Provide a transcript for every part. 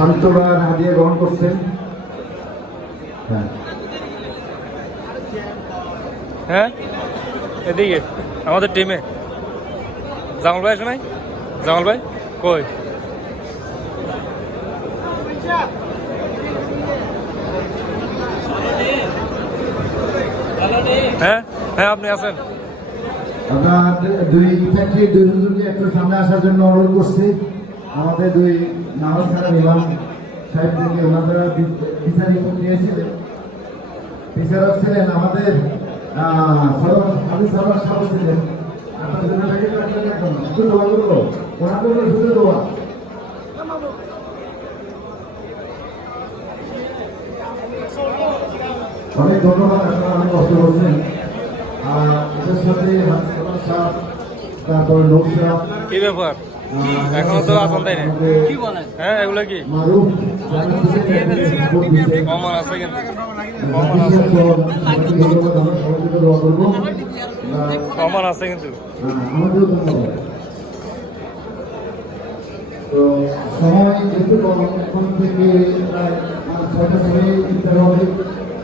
শান্তরা হাদিয়া গ্রহণ করছেন। হ্যাঁ হ্যাঁ, এদিকে আমাদের টিমে জামাল ভাই আছে নাই? জামাল ভাই কই? হ্যাঁ হ্যাঁ, আপনি আছেন। আমরা দুই ফ্যাক্টরি দুই হুজুরকে একটু সামনে আসার জন্য অনুরোধ করছি। আমাদের দুই নামাজ খারাপ ইমাম সাহেব থেকে ওনারা বিচারিক নিয়েছিলেন, বিচারক ছিলেন আমাদের আলী সাহেব সাহেব ছিলেন। অনেক ধন্যবাদ, আপনারা অনেক কষ্ট করছেন। এদের সাথে তারপরে লোকরা কি ব্যাপার, এখনো তো আসন দেয় না। হ্যাঁ, এগুলো কি কমন আছে? কিন্তু কমন আছে কিন্তু। তো সময় একটু কম, এখন থেকে প্রায় 6টা সময় হবে।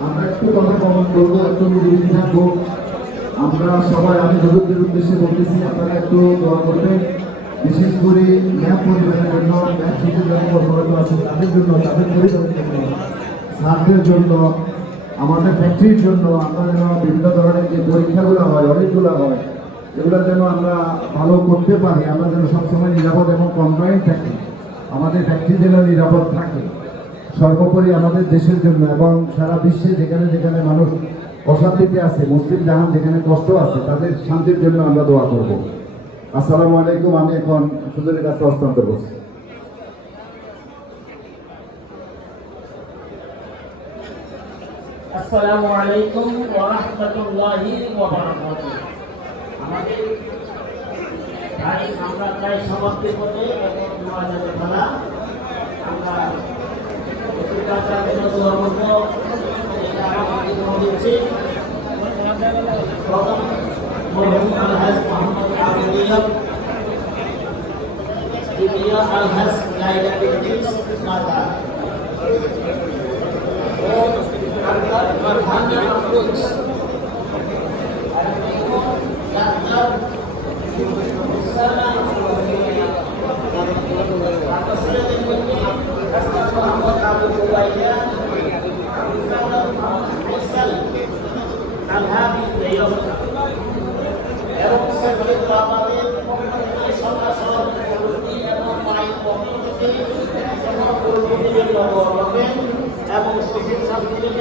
আমরা একটু কথা কমন করবো, একটু নির্বিঘ্ন থাকবো। আমরা সবাই, আমি হুজুরদের উদ্দেশ্যে বলতেছি, আপনারা একটু দোয়া করবেন, বিশেষ করে ম্যাপ পরিবারের জন্য, ম্যাপ শিশুর যারা কর্মরত আছে তাদের জন্য, তাদের পরিবারের জন্য, ছাত্রদের জন্য, আমাদের ফ্যাক্টরির জন্য। আমরা যেন বিভিন্ন ধরনের যে পরীক্ষাগুলো হয়, অডিটগুলো হয়, এগুলো যেন আমরা ভালো করতে পারি, আমরা যেন সবসময় নিরাপদ এবং কমপ্লায়েন্ট থাকি, আমাদের ফ্যাক্টরি যেন নিরাপদ থাকে সর্বোপরি আমাদের দেশের জন্য এবং সারা বিশ্বে যেখানে যেখানে মানুষ অশান্তিতে আছে, মুসলিম জাহান যেখানে কষ্ট আছে, তাদের শান্তির জন্য আমরা দোয়া করব। আসসালামু আলাইকুম। আমি এখন হুজুরের কাছে হস্তান্তর করছি। আসসালামু আলাইকুম ওয়া রাহমাতুল্লাহি ওয়া বারাকাতুহু। আমাদের আমরা প্রায় সমাপ্তি পথে এবং মুআজ্জাতে ফেলা আমরা দোয়া করব। এটা আমাদের দিচ্ছি প্রথম মরহুম আলহাজ মোহাম্মদ আবদুল্লাহ দ্বিতীয় আলহাজ লাইলা বিনতিস মাতা ও আল্লাহ মারহানা আফরোজ ডাক্তার সালাম আতাসিয়াদের মধ্যে ডাক্তার মোহাম্মদ আবু উবাইদা আলহাবি এবং সরকারি আমাদের সরকার সভাপতি এবং মাইক পক্ষে এবং শিশু ছাত্রীদের